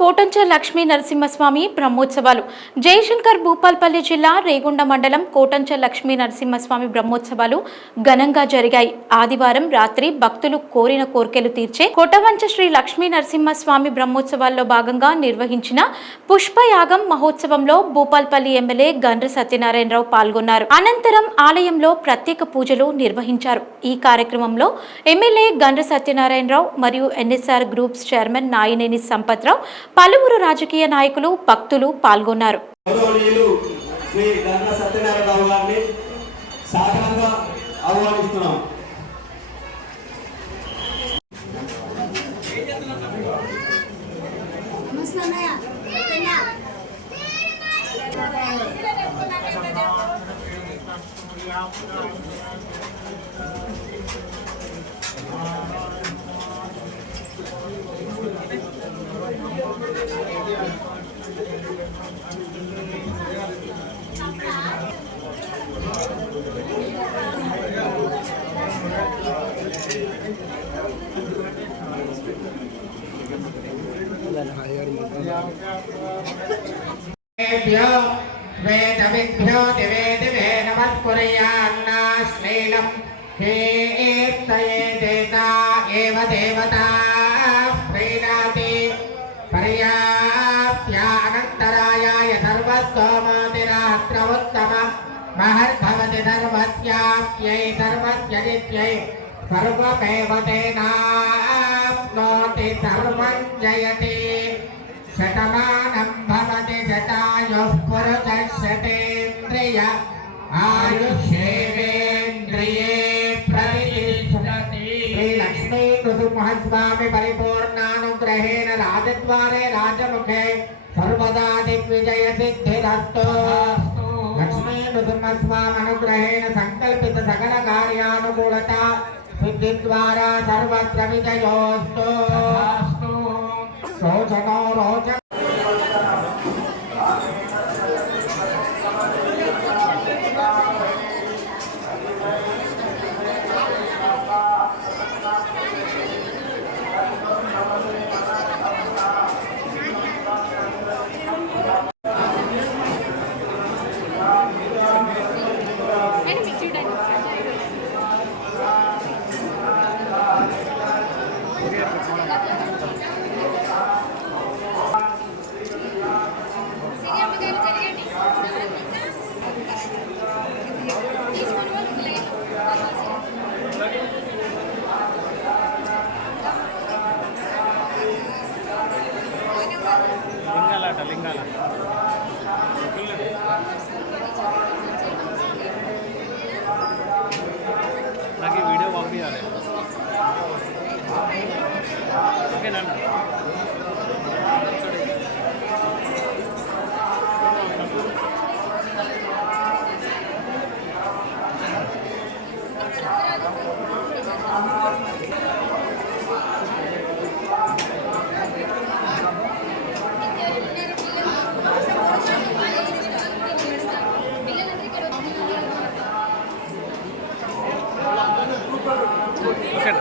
కోటంచల్ లక్ష్మీ నరసింహస్వామి బ్రహ్మోత్సవాలు జయశంకర్ భూపాల్పల్లి జిల్లా రేగొండ మండలం కోటంచల్ లక్ష్మీ నరసింహస్వామి బ్రహ్మోత్సవాలు ఘనంగా జరిగాయి. ఆదివారం రాత్రి భక్తులు కోరిన కోర్కెలు తీర్చే కోటవంచ శ్రీ లక్ష్మీ నరసింహస్వామి బ్రహ్మోత్సవాల్లో భాగంగా నిర్వహించిన పుష్పయాగం మహోత్సవంలో భూపాల్పల్లి ఎమ్మెల్యే గండ్ర సత్యనారాయణరావు పాల్గొన్నారు. అనంతరం ఆలయంలో ప్రత్యేక పూజలు నిర్వహించారు. ఈ కార్యక్రమంలో ఎమ్మెల్యే గండ్ర సత్యనారాయణరావు మరియు ఎన్ఎస్ఆర్ గ్రూప్స్ చైర్మన్ నాయినేని సంపత్రావు, పలువురు రాజకీయ నాయకులు, భక్తులు పాల్గొన్నారు. वेदविभ्यो दिवे दिवे नमस्कुर्यान्नाश्लीलं कीर्तये देता एव देवता प्रीणाति पर्याप्त्यानन्तरायाय सर्वस्तोमोतिरात्रमुत्तमं महद्भवति सर्वस्याप्यै सर्वस्यनित्यै सर्वमेव तेनाप्नोति सर्वं जयति शतमानं भवति शतायुः पुरुषशतेन्द्रिय आयुष्येवेन्द्रिये प्रतिष्ठति। श्री लक्ष्मी नृसिंहस्वामी परिपूर्णानुग्रहेण राजद्वारे राजमुखे सर्वदा दिग्विजय सिद्धिरस्तु। लक्ष्मी नृसिंहस्वामनुग्रहेण संकल्पित सकल कार्यानुकूलता सिद्धिद्वारा सर्वत्र विजयोस्तु। रोचनो रोचन లింగాల నాకు వీడియో పంపించాలి. ఓకేనా? ఓకే.